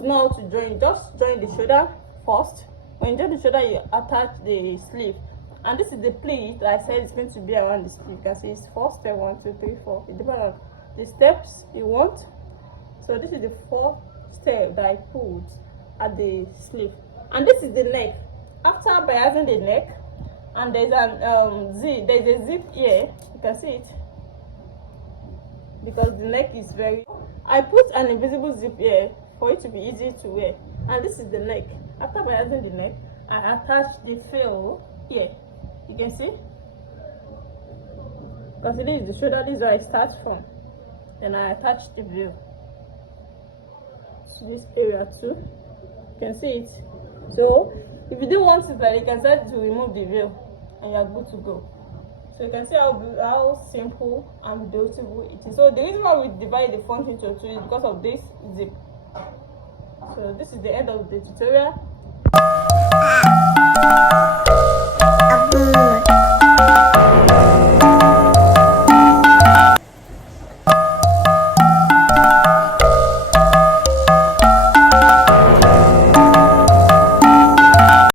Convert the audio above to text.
to know how to join, just join the shoulder first. When you join the shoulder, you attach the sleeve, and this is the pleat that I said is going to be around the sleeve. You can see it's 4 steps, 1 2 3 4. It depends on the steps you want. So this is the 4th step that I put at the sleeve, and this is the neck. After biasing the neck, and there's an there's a zip here, you can see it, because the neck is very, I put an invisible zip here for it to be easy to wear. And this is the neck. After biasing the neck, I attach the frill here, you can see, because it is the shoulder. This is where I start from, then I attach the veil to this area too, you can see it. So if you do want it, like, you can start to remove the veil and you're good to go. So you can see how simple and beautiful it is. So the reason why we divide the front into 2 is because of this zip. So this is the end of the tutorial.